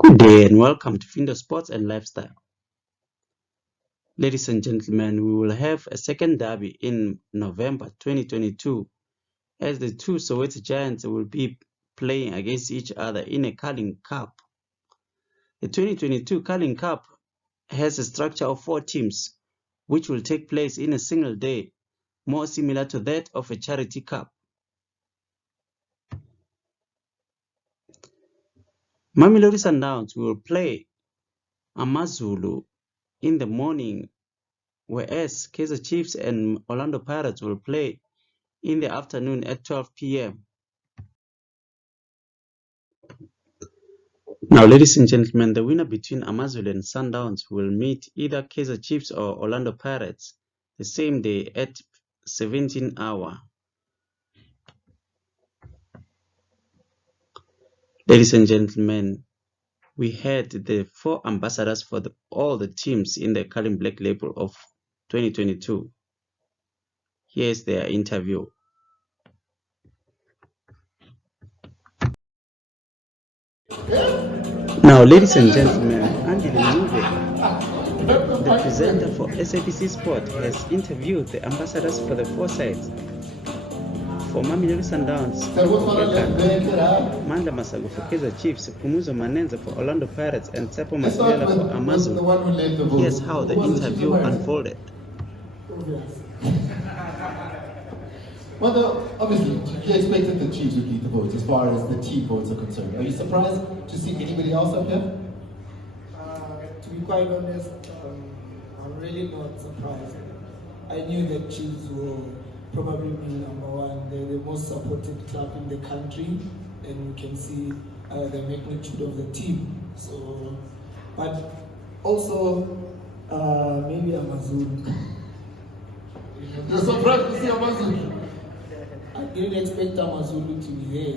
Good day and welcome to Findo Sports and Lifestyle. Ladies and gentlemen, we will have a second derby in November 2022 as the two Soweto Giants will be playing against each other in a Carling Cup. The 2022 Carling Cup has a structure of 4 teams which will take place in a single day, more similar to that of a charity cup. Mamelodi Sundowns will play AmaZulu in the morning, whereas Kaizer Chiefs and Orlando Pirates will play in the afternoon at 12 p.m. Now, ladies and gentlemen, the winner between AmaZulu and Sundowns will meet either Kaizer Chiefs or Orlando Pirates the same day at 17 hour. Ladies and gentlemen, we had the 4 ambassadors for all the teams in the Carling Black Label of 2022. Here's their interview. Now, ladies and gentlemen, Andy Lenuve, the presenter for SABC Sport, has interviewed the ambassadors for the 4 sides. For Mamelodi Sundowns, Manda Masago for Kaizer Chiefs, Kumuzo Manenza for Orlando Pirates, and Tsepo Masilela for AmaZulu. Here's how the interview unfolded. Well, obviously, you expected the Chiefs would lead the votes as far as the team votes are concerned. Are you surprised to see anybody else up here? To be quite honest, I'm really not surprised. I knew that Chiefs will probably be number one. They're the most supported club in the country, and you can see the magnitude of the team. So, but also maybe AmaZulu. You're surprised to see AmaZulu? I didn't expect AmaZulu to be there,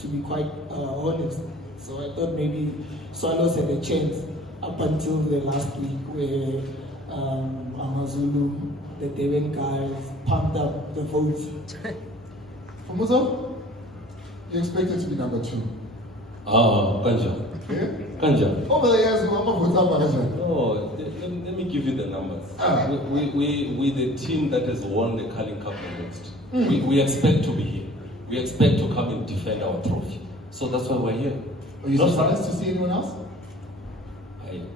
to be quite honest. So I thought maybe Swallows had a chance up until the last week where AmaZulu, the Devon guys, pumped up the votes. For Muzo, you expected to be number 2. Kanja. Yeah? Kanja. Over the years, Mama votes up Kanja. Oh, let me give you the numbers. We the team that has won the Carling Cup the most. We expect to be here. We expect to come and defend our trophy. So that's why we're here. Are you surprised to see anyone else? I'm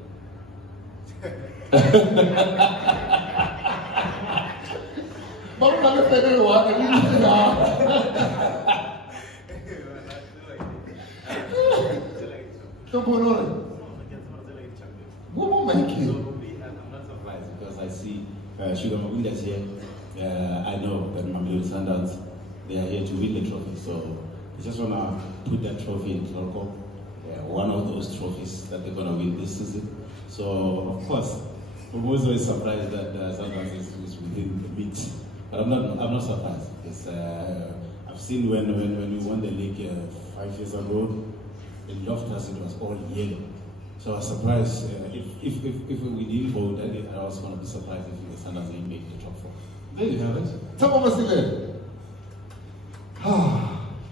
not surprised because I see Sugar Mabunda's here. I know that Mamelodi Sundowns, they are here to win the trophy. So I just want to put that trophy in Torko. One of those trophies that they're going to win this season. So, of course, I'm always surprised that Sundowns is within the meet. But I'm not surprised because I've seen when we won the league 5 years ago, in Loftus it was all yellow. So I was surprised if we didn't vote, I was going to be surprised if the Sundowns didn't make the top 4. There you have it. Tell me what's there.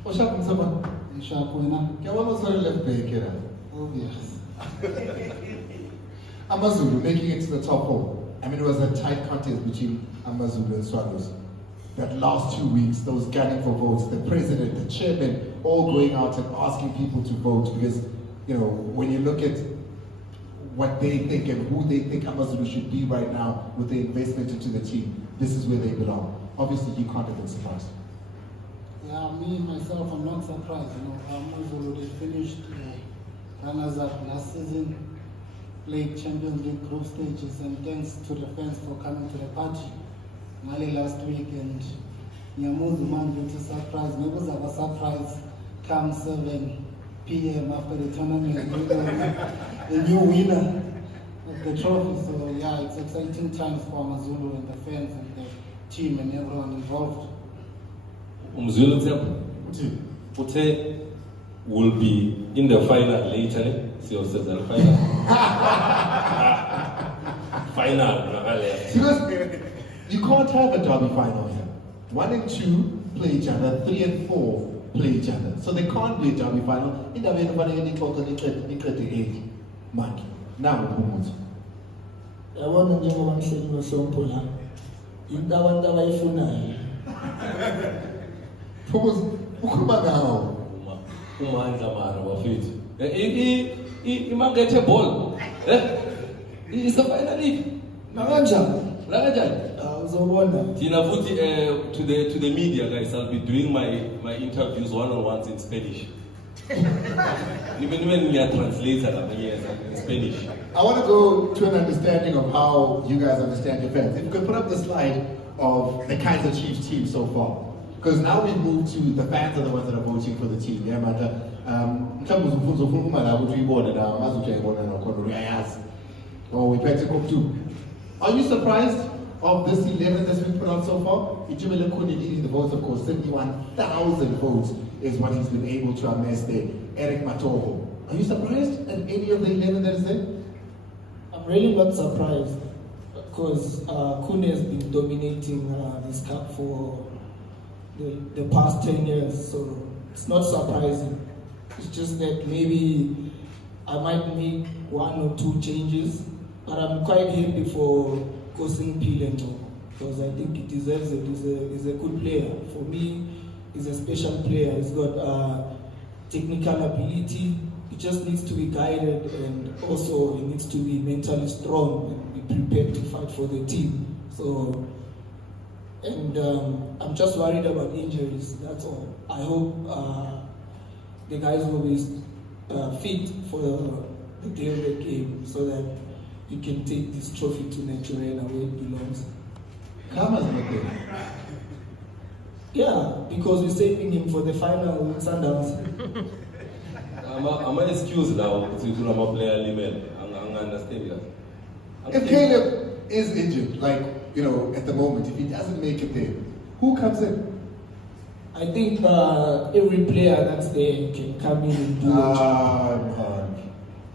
What's happened, someone? Can one also left back here? Oh yes. AmaZulu making it to the top 4. I mean, it was a tight contest between AmaZulu and Swallows. That last 2 weeks, those gunning for votes, the president, the chairman, all going out and asking people to vote because, you know, when you look at what they think and who they think AmaZulu should be right now with the investment into the team, this is where they belong. Obviously, you can't have been surprised. Yeah, me myself, I'm not surprised. You know, AmaZulu they finished runners-up last season, played Champions League group stages, and thanks to the fans for coming to the party. Mali last week, and Nyamuzu man due to surprise. Maybe it was a surprise come 7 p.m. after the tournament, the new winner of the trophy. So yeah, it's exciting times for AmaZulu and the fans and the team and everyone involved. Umzulu Tsepo will be in the final later. See what says the final. Because you can't have a derby final here. 1 and 2 play each other, 3 and 4 play each other. So they can't be a derby final. In the way, nobody any total age. Mike. Now, Pumuzo. I want to know what I'm saying was so polar. In that one, that I feel now. Pumuzo, Ukumagao. Umandla mara wafiti. I might get a ball. It's the final league. Naganja. Tina Futi to the media guys. I'll be doing my interviews one-on-ones in Spanish. Even when we are translated, in Spanish. I want to go to an understanding of how you guys understand your fans. If you could put up the slide of the Kaiser Chiefs team so far. Because now we've moved to the fans are the ones that are voting for the team. Yeah, matter. Are you surprised of this 11 that's been put out so far? Ijimele Kuni leading the votes, of course, 71,000 votes is what he's been able to amass there. Eric Matoho. Are you surprised at any of the 11 that is there? I'm really not surprised because Kune has been dominating this cup for the past 10 years, so it's not surprising. It's just that maybe I might make one or two changes, but I'm quite happy for Kosin Pilento because I think he deserves it. He's a good player. For me, he's a special player. He's got technical ability. He just needs to be guided, and also he needs to be mentally strong and be prepared to fight for the team. So, and I'm just worried about injuries. That's all. I hope the guys will be fit for the day of the game, so that we can take this trophy to Nigeria where it belongs. Kama's not there. Yeah, because we're saving him for the final with Sundowns. I'm an excuse now to do my player limit. I understand that. If Caleb is injured, like, at the moment, if he doesn't make it there, who comes in? I think every player that's there can come in and do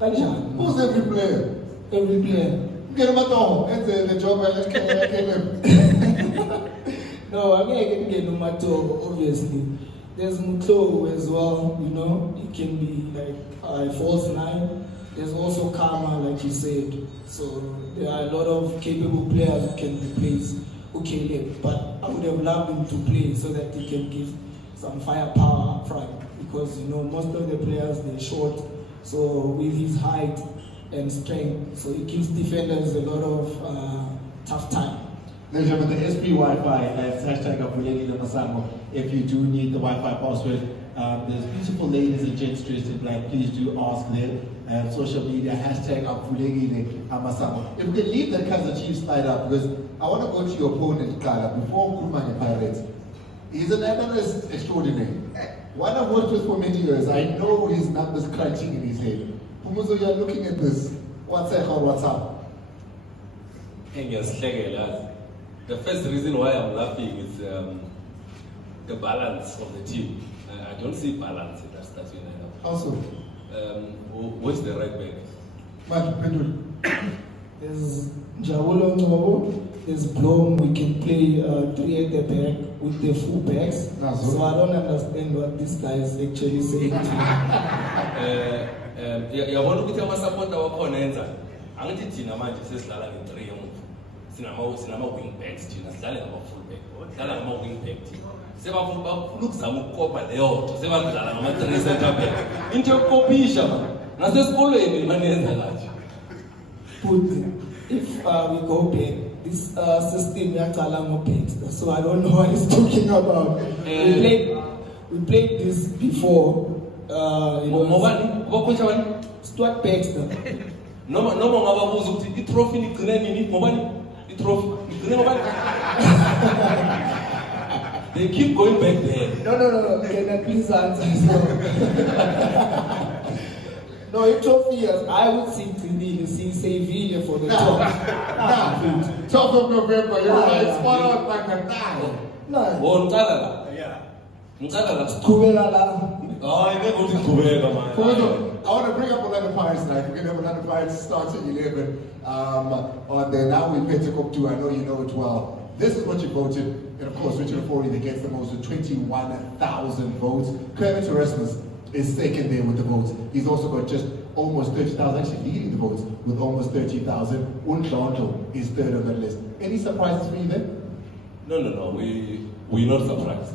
it. Who's every player? Every player. Get him at home. That's the job I Caleb. No, I mean, I can get Numato, obviously. There's Mutlo as well, he can be like a false nine. There's also Karma, like you said. So there are a lot of capable players who can replace Ukele. But I would have loved him to play so that he can give some firepower up front. Because, most of the players, they're short. So with his height and strength, so he gives defenders a lot of tough time. Ladies and gentlemen, the SP Wi-Fi has hashtag Apulegi Masamo. If you do need the Wi-Fi password, there's beautiful ladies and gents dressed in black. Please do ask them. Social media, hashtag Apulegi Masamo. If we can leave the Kaiser Chiefs slide up, because I want to go to your opponent, Kala, before Kumanya Pirates. He's an analyst extraordinary. One I've worked with for many years. I know his numbers crunching in his head. Pumuzo, you're looking at this. What's up? The first reason why I'm laughing is the balance of the team. I don't see balance in that starting lineup. Also, what's the right back? There's Jawolo Nobo, there's Blom. We can play 3 at the back with the full backs. So I don't understand what this guy is actually saying to me. I want to tell my supporter what I'm going to tell my three. Sinama wing backs, sidlale ngama-full back, sidlala ngama-wing back. Sebafuna ukuzama ukukopa leyo nto, sebadlala ngama-3 center back. Into yokukopisha man, nasesikolweni manenza kanje. But if we go back, this system yaqala ngo-backs, so I don't know what he's talking about. We played this before. Stuart Baxter. Noma ngababuza ukuthi i-trophy igcine nini ngobani? They keep going back there. No. Can I please answer? No, if trophy, I would see Sevilla for the top. 12th of November, you're right, spot on like a die. No. I want to bring up Orlando Pirates tonight. We're going to have Orlando Pirates start at 11. On there. Now we better go to, I know you know it well. This is what you voted, and of course Richard Ofori gets the most with 21,000 votes. Kermit Erasmus is second there with the votes. He's also got just almost 30,000, actually leading the votes with almost 30,000. Undlanto is third on that list. Any surprises for you there? No. We're not surprised.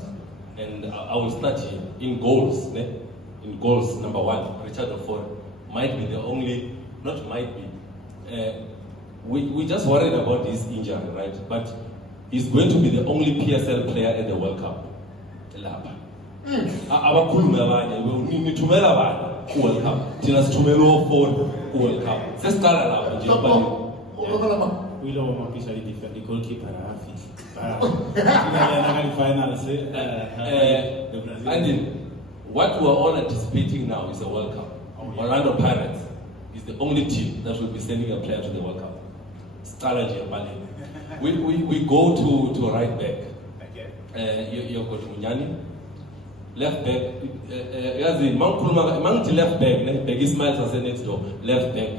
And I will start here. In goals, in goals, number one, Richard Ofori might be the only, not might be. We just worried about his injury, right? But he's going to be the only PSL player at the World Cup. Abakhulumi abanye nithumela abanye ku-World Cup. Thina sithumela u-Ofori ku-World Cup. Sesiqala lapho nje. Uyilo wamaphisha i-goalkeeper and what we're all anticipating now is a World Cup. Orlando Pirates is the only team that will be sending a player to the World Cup. We go to right back. You've got Munyani. Left back. Left back. Beg Ismail as next door. Left back.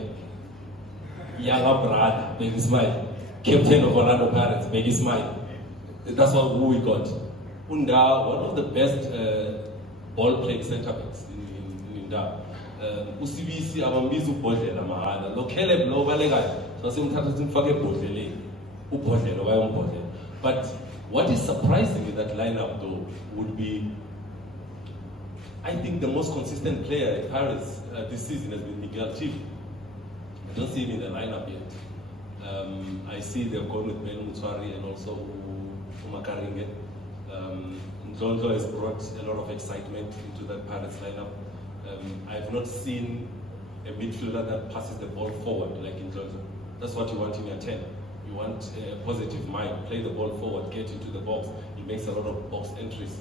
Younger brother, Beg Ismail. Captain of Orlando Pirates, Beg Ismail. That's what we got. Unda, one of the best ball playing center backs in Unda. Usibisi abambiza ubhodlela mahala. Lo Caleb lo balekayo. So simthatha simfake ebhodleleni. Ubhodlela bayombhodlela. But what is surprising in that lineup though would be, I think the most consistent player in Paris this season has been Miguel Chief. I don't see him in the lineup yet. I see they're going with Ben Mutswari and also Umakaringe. Ndlondlo has brought a lot of excitement into that Paris lineup. I've not seen a midfielder that passes the ball forward like in Ndlondlo. That's what you want in your 10. You want a positive mind, play the ball forward, get into the box. He makes a lot of box entries.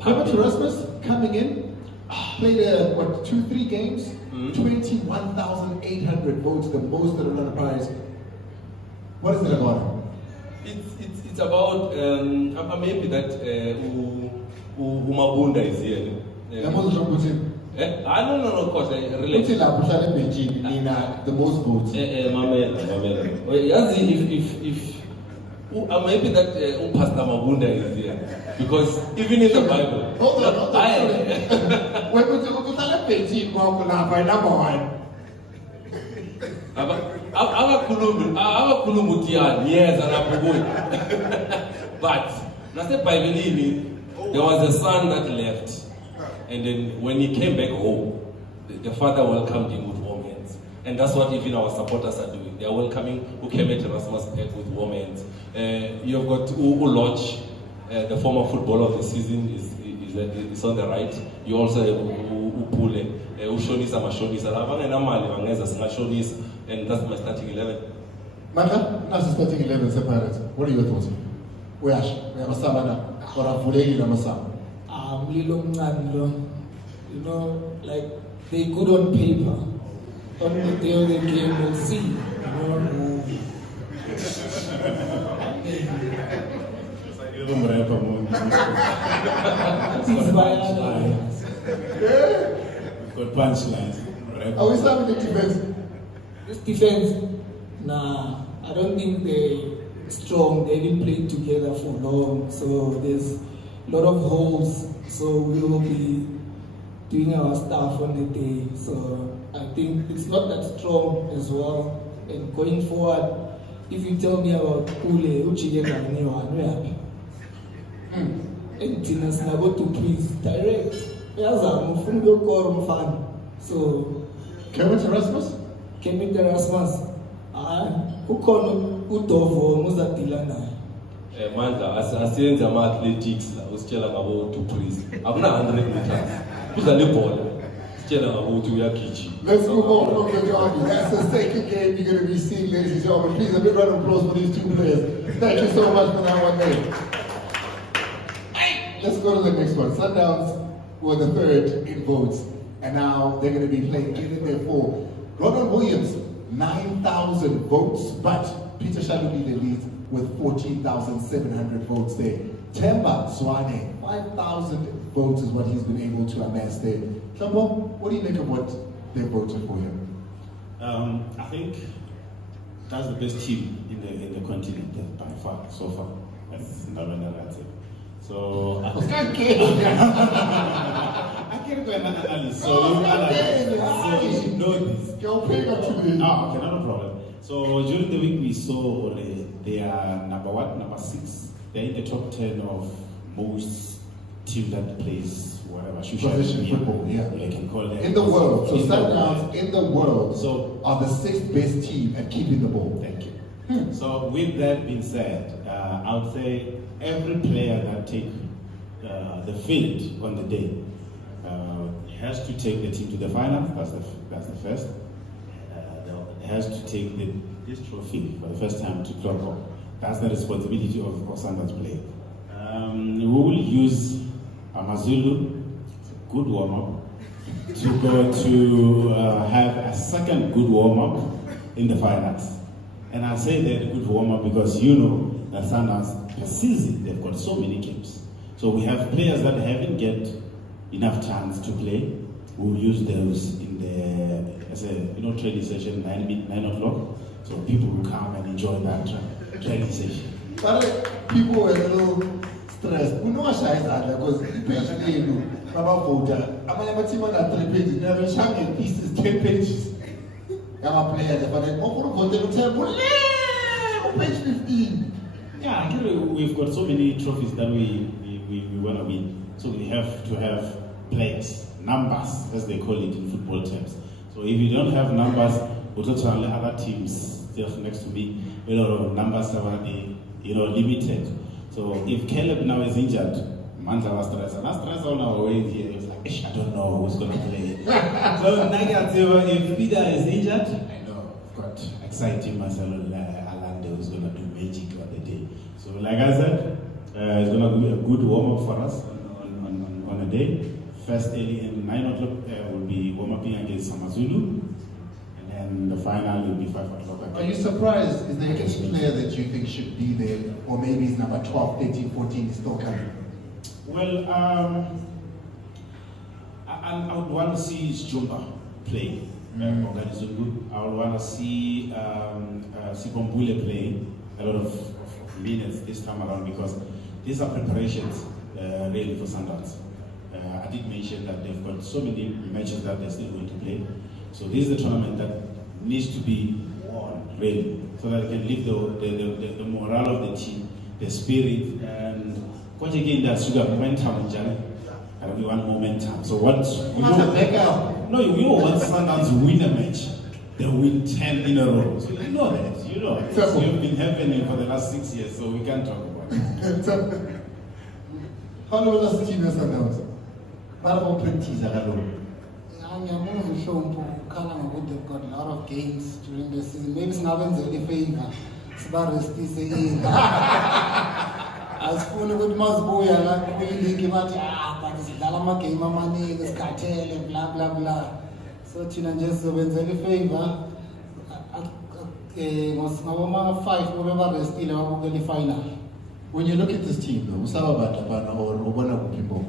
Kermit Erasmus coming in, played 2-3 games, 21,800 votes, the most at Orlando Pirates. What is it about? It's about, I'm happy that Umabunda is here. No, of course, I relate. The most votes. I'm happy that Pastor Mabunda is here. Because even in the Bible. Hold on. When we talk about Beijing, number one. But there was a son that left. And then when he came back home, the father welcomed him with warm hands. And that's what even our supporters are doing. They are welcoming Kermit Erasmus back with warm hands. You've got Lodge, the former footballer of the season, is on the right. You also have Upule, Ushonisa Mashonisa, and that's my starting 11. Maka, that's the starting 11 separate. What are your thoughts? We have a Samana or a Fulegi Namasam. You know, like they good on paper. On the day of the game, we'll see. Good punchlines. Are we starting the defense? This defense, nah, I don't think they're strong. They didn't play together for long, so there's a lot of holes. So we will be doing our stuff on the day. So I think it's not that strong as well. And going forward, if you tell me about Kule, Uchigeka, and Tinas Nago to please direct. So Kermit Erasmus? Kermit Erasmus. Who call Utovo Muzatilana? Manda, asiyenza ama-athletics la, usitshela ngabo to please. Akuna 100 meters. Kudlale ibhola. Sitshela ngabo ukuthi uyagijima. Let's move on from the journey. That's the second game you're going to be seeing, ladies and gentlemen. Please, a big round of applause for these two players. Thank you so much for that one day. Let's go to the next one. Sundowns were the third in votes, and now they're going to be playing in their four. Ronald Williams, 9,000 votes, but Peter Shaluli the lead with 14,700 votes there. Temba Swane, 5,000 votes is what he's been able to amass there. Temba, what do you make of what they voted for him? I think that's the best team in the continent by far, so far. That's Ndabanarate. So I can't go and analyze. So you know this. Okay, not a problem. So during the week we saw they are number 1, number 6. They're in the top 10 of most teams that plays whatever position football. Yeah, you can call it in the world. So Sundowns in the world are the 6th best team at keeping the ball. Thank you. So with that being said, I would say every player that take the field on the day has to take the team to the final. That's the first. Has to take this trophy for the first time to club home. That's the responsibility of Sundowns play. We will use Amazulu, good warm-up, to go to have a second good warm-up in the finals. And I say that good warm-up because you know that Sundowns per season, they've got so many games. So we have players that haven't get enough chance to play. We'll use those in as a training session 9 o'clock. So people will come and enjoy that training session. But people were a little stressed. We know what I said because eventually, Baba Voter, I'm a team on 3 pages, never showing pieces 10 pages. I'm a player, but I'm going to tell page 15. Yeah, we've got so many trophies that we want to win. So we have to have players, numbers, as they call it in football terms. So if you don't have numbers, potentially other teams just next to me, a lot of numbers are limited. So if Caleb now is injured, Manta was stressed, and I stressed on our way here. He was like, I don't know who's going to play. So if Vida is injured, I know I've got exciting myself. Alande who's going to do magic on the day. So like I said, it's going to be a good warm-up for us on a day. First early at 9 o'clock will be warm-upping against Samazulu. And then the final will be 5 o'clock. Are you surprised? Is there any player that you think should be there? Or maybe it's number 12, 13, 14 is still coming? Well, I would want to see Jumba play. I would want to see Sipombule play a lot of minutes this time around because these are preparations really for Sundowns. I did mention that they've got so many matches that they're still going to play. So this is the tournament that needs to be won, really, so that it can lift the morale of the team, the spirit, and once again, that's sugar momentum in January. And we want momentum. So once you want Sundowns to win a match, they win 10 in a row. So you know that. So you've been happening for the last 6 years, so we can't talk about it. How long does the team have Sundowns? What about practice? They've got a lot of games during the season. Maybe it's not even the favor. It's about resting. As full of good Masboya, like we but it's Dalama game money, this cartel, and blah blah blah. So Tina just wins any favor. Was now 5 whoever is still in the final. When you look at this team though, Usababata or Robana people.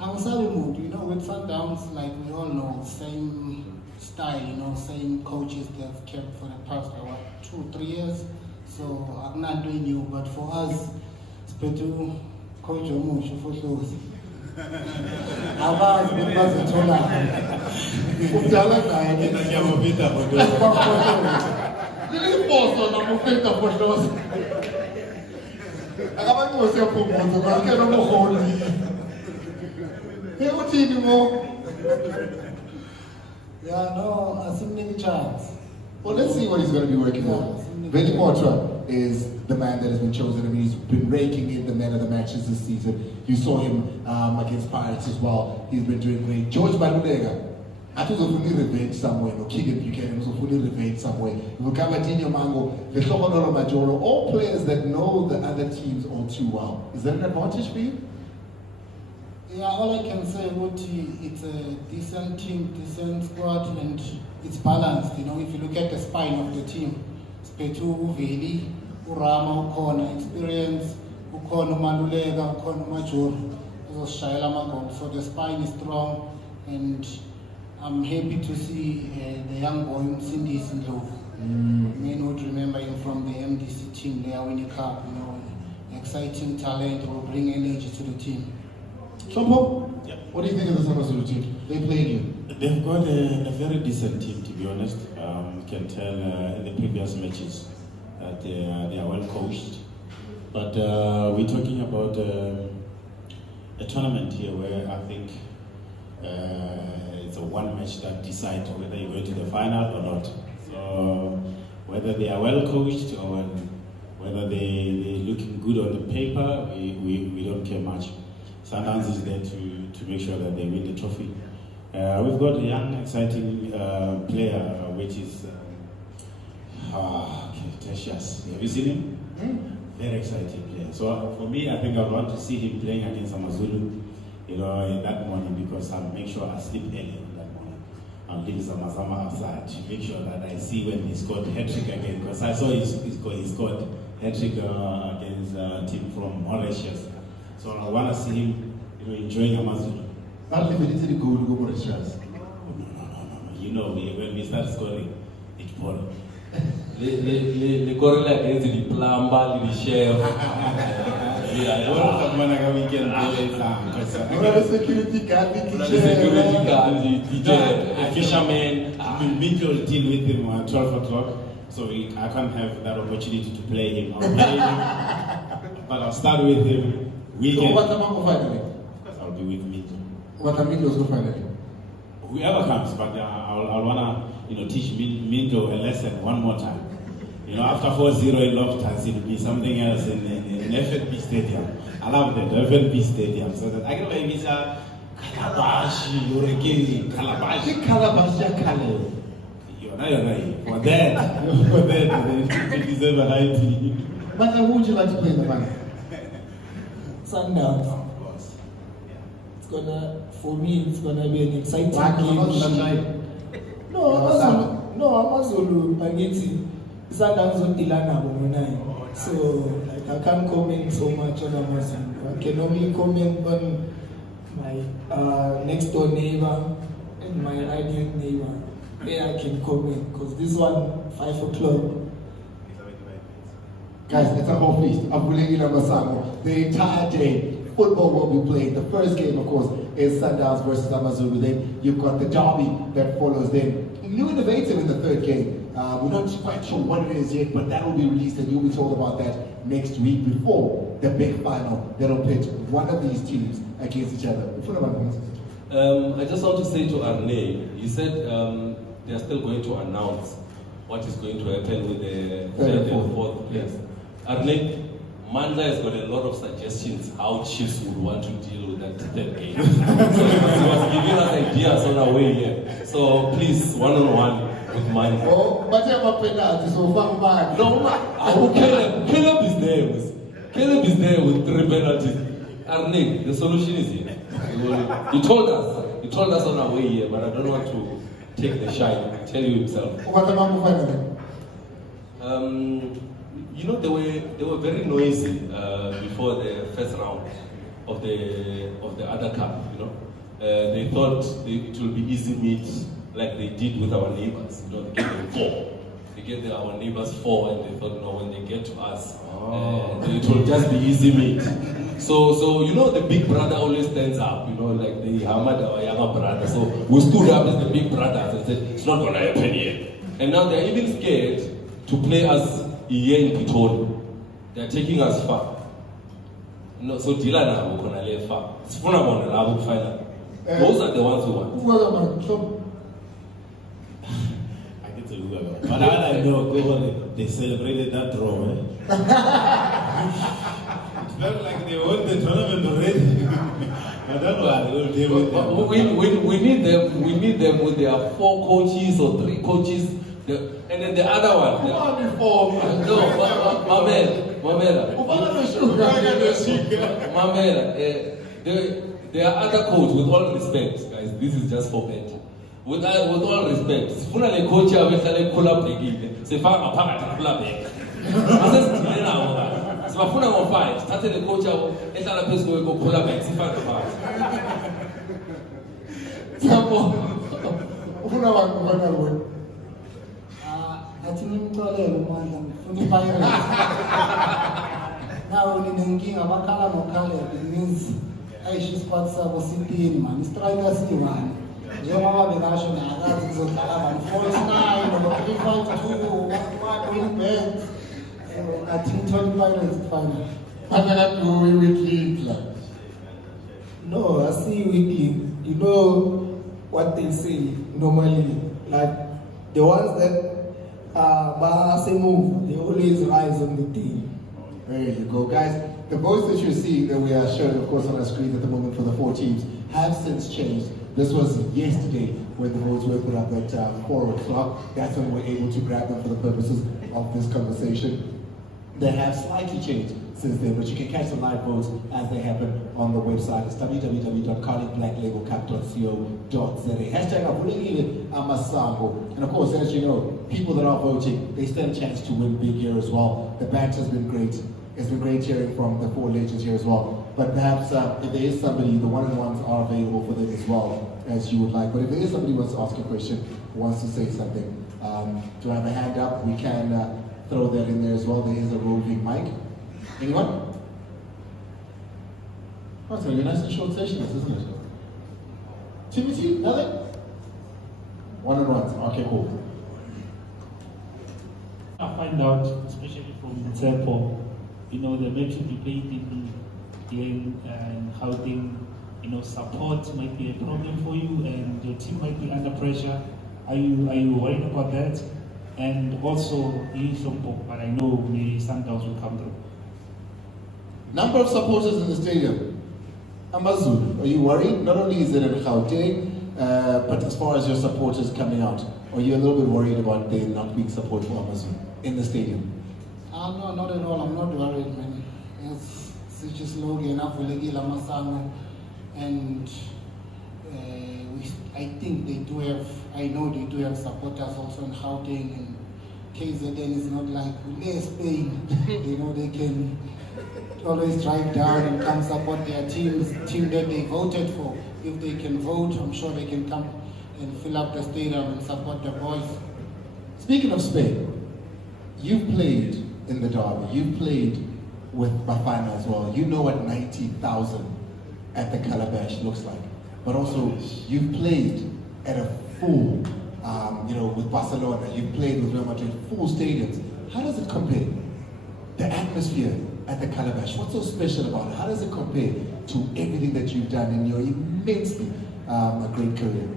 I'm sorry, with Sundowns, like we all know, same style, same coaches they've kept for the past 2-3 years. So I'm not doing new, but for us, Spetu, Coach Omush, for those. Avaz, members of Tola. Yeah, no, I think any chance. Well, let's see what he's going to be working on. Benny Motra is the man that has been chosen. I mean, he's been raking in the men of the matches this season. You saw him against Pirates as well. He's been doing great. George Baludega, I think he'll fully revenge somewhere. No, Keegan Buchanan will fully revenge somewhere. Vukabadinho Mango, Lesokonoro Majoro, all players that know the other teams all too well. Is that an advantage for you? Yeah, all I can say, it's a decent team, decent squad, and it's balanced. If you look at the spine of the team, Spetu, Uveli, Urama, Ukona, experience, Ukona, Manulega, Ukona, Major, so the spine is strong, and I'm happy to see the young boy Cindy Sindlovu. You may not remember him from the MDC team. They are winning cup. You know, exciting talent will bring energy to the team. Shompo, what do you think of the Amazulu team? They playing you. They've got a very decent team, to be honest. You can tell in the previous matches that they are well coached. But we're talking about a tournament here where I think it's a one match that decides whether you go to the final or not. So whether they are well coached or whether they're looking good on the paper, we don't care much. Sundowns is there to make sure that they win the trophy. We've got a young, exciting player, which is Tertius. Have you seen him? Very exciting player. So for me, I think I want to see him playing against Amazulu, in that morning, because I'll make sure I sleep early on that morning. I'll leave Zamazama outside to make sure that I see when he scored hat-trick again, because I saw he scored hat-trick against a team from Mauritius. So I want to see him, enjoying Amazulu. Not limited to the goal to go for the shots. No. When we start scoring, it's ball. Le correla against the plumber, the chef. Security guard, the fisherman. We'll deal with him at 12 o'clock. So I can't have that opportunity to play him. I'll play him, but I'll start with him. So what's the mark finally? Of course, I'll be with Mito. What are Minto's go finally? Whoever comes, but I'll wanna teach Minto a lesson one more time. After 4-0 in Loftus, it'll be something else in FNB Stadium. I love that, FNB Stadium. So that I can maybe say Calabashi, you're again Calabashi, Calabashi, You're right. For that, they deserve a high tea. But who would you like to play in the final? Sundowns. Of course. For me, it's gonna be an exciting game. No, Amazulu, Ageti, Sundowns on Ilana Bomonai. So, I can't comment so much on Amazulu. I can only comment on my next door neighbor and my right hand neighbor. There I can comment, because this one, 5 o'clock. Guys, it's a whole feast. I'm Bulegi Lamasango. The entire day, football will be played. The first game, of course, is Sundowns versus Amazulu. Then you've got the derby that follows them. New innovative in the third game. We're not quite sure what it is yet, but that will be released and you'll be told about that next week before the big final that'll pit one of these teams against each other. I just want to say to Arne, he said they are still going to announce what is going to happen with the third and fourth place. Arne, Manza has got a lot of suggestions how Chiefs would want to deal with that third game. So he was giving us ideas on our way here. So please, one-on-one with Manza. Oh, but you have a penalty, so far back. No, Caleb is there. Caleb is there with 3 penalties. Arne, the solution is here. He told us on our way here, but I don't want to take the shine. Tell you himself. What about the final? They were very noisy before the first round of the other cup. They thought it will be easy meat, like they did with our neighbors. They gave them 4. They gave our neighbors 4, and they thought, no, when they get to us, it will just be easy meat. So the big brother always stands up. Like they hammered our younger brother. So we stood up as the big brothers and said, it's not gonna happen here. And now they're even scared to play us here in Pitori. They're taking us far. So Dila now we're gonna lay far. It's fun about the lab final. Those are the ones who want. I get to look about it. But I know they celebrated that draw. It felt like they won the tournament already. I don't know how they will deal with them. We need them with their 4 coaches or 3 coaches. And then the other one. There are other coaches, with all respect, guys. This is just for bet. With all respect, Funale coach avesale kula pegile. Sefaka phakathi kula bek. Asesithile nawo. Sibafuna ngo5. Thathe le coach ehlala phezulu kwe kula bek sifaka phakathi. Sabo. Ufuna wakufana kuwe. Athi ngimxolele uMandla ngifuna iPirates. Now ninenkinga abakhala noKhaled, it means ayisho isquad sabo sipini man, istriker siyi-1. Njengoba bekasho nakazi kuzodlala bani 49 noma 352 1 win bet. Athi ngithole iPirates final. Phakathi weekly club. No, I see weekly. You know what they say normally, like the ones that say move, they always rise on the team. There you go, guys. The votes that you're seeing that we are showing, of course, on our screen at the moment for the 4 teams have since changed. This was yesterday when the votes were put up at 4 o'clock. That's when we were able to grab them for the purposes of this conversation. They have slightly changed since then, but you can catch the live votes as they happen on the website. It's www.carlingblackLabelCapital.co.za. Hashtag Avulekile Amasango. And of course, as you know, people that are voting, they stand a chance to win big here as well. The batch has been great. It's been great hearing from the 4 legends here as well. But perhaps if there is somebody, the one-on-ones are available for them as well, as you would like. But if there is somebody who wants to ask a question, wants to say something, to have a hand up, we can throw that in there as well. There is a roving mic. Anyone? Oh, it's going to be a nice and short session, isn't it? Timothy, nothing? One-on-ones. Okay, cool. I find out, especially from the Tsepo, you know, the match will be played in and how support might be a problem for you, and your team might be under pressure. Are you worried about that? And also, but I know the Sundowns will come through. Number of supporters in the stadium. Amazulu, are you worried? Not only is it in Gauteng, but as far as your supporters coming out, are you a little bit worried about there not being support for Amazulu in the stadium? No, not at all. I'm not worried, man. It's such a slogan, and I think they do have, I know they do have supporters also in Gauteng, and KZN is not like Spain. You know, they can always drive down and come support their team that they voted for. If they can vote, I'm sure they can come and fill up the stadium and support the boys. Speaking of Spain, you've played in the derby, you've played with Bafana as well. You know what 90,000 at the Calabash looks like. But also, you've played at a full, with Barcelona, you've played with Real Madrid, full stadiums. How does it compare? The atmosphere at the Calabash, what's so special about it? How does it compare to everything that you've done in your immensely a great career?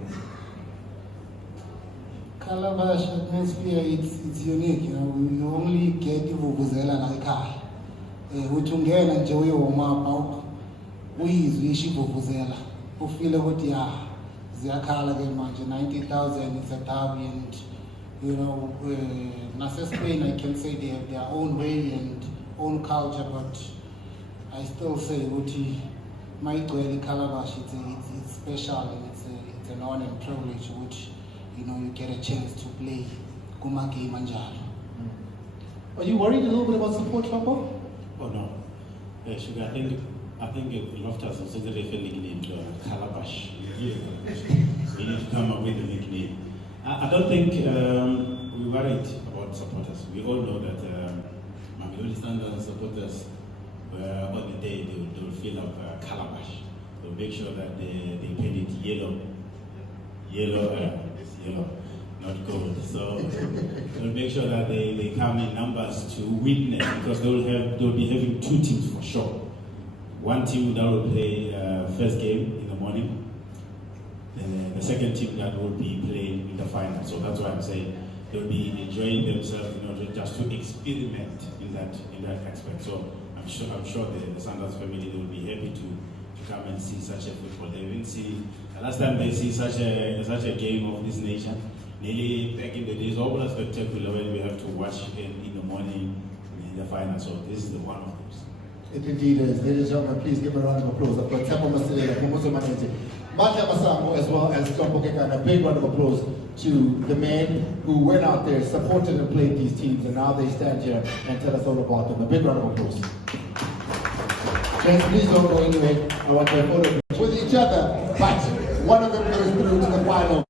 Calabash atmosphere, it's unique, you know. You only get ivuvuzela like high. Uthi ungena nje uyewoma uyizwe ishivuvuzela. Ufile ukuthi ya ziyakhala ke manje 90,000, it's a derby, and you know, Nasa Spain, I can say they have their own way and own culture, but I still say ukuthi mayigcwele Calabash, it's special, and it's an honor and privilege which, you know, you get a chance to play kuma game anjalo. Are you worried a little bit about support, Trumpo? Oh no. Sugar, I think Loftus is already nickname to Calabash. We need to come up with a nickname. I don't think we're worried about supporters. We all know that Mamelodi Sundowns supporters, on the day they will fill up Calabash. They'll make sure that they paint it yellow, not gold. So they'll make sure that they come in numbers to witness, because they'll be having 2 teams for sure. One team that will play first game in the morning, and the second team that will be playing in the final. So that's why I'm saying they'll be enjoying themselves, just to experiment in that aspect. So I'm sure the Sundowns family, they will be happy to come and see such a football. They didn't see the last time they see such a game of this nation. Nearly back in the days, always spectacular when we have to watch in the morning in the final. So this is the one of those. It indeed is. Ladies and gentlemen, please give a round of applause. I've got Temple Masilela, Pomoso Manete, Mata Masango, as well as Tom Bokekana. A big round of applause to the men who went out there, supported and played these teams, and now they stand here and tell us all about them. A big round of applause. Gents, please don't go anywhere. I want to photo with each other, but one of them goes through to the final.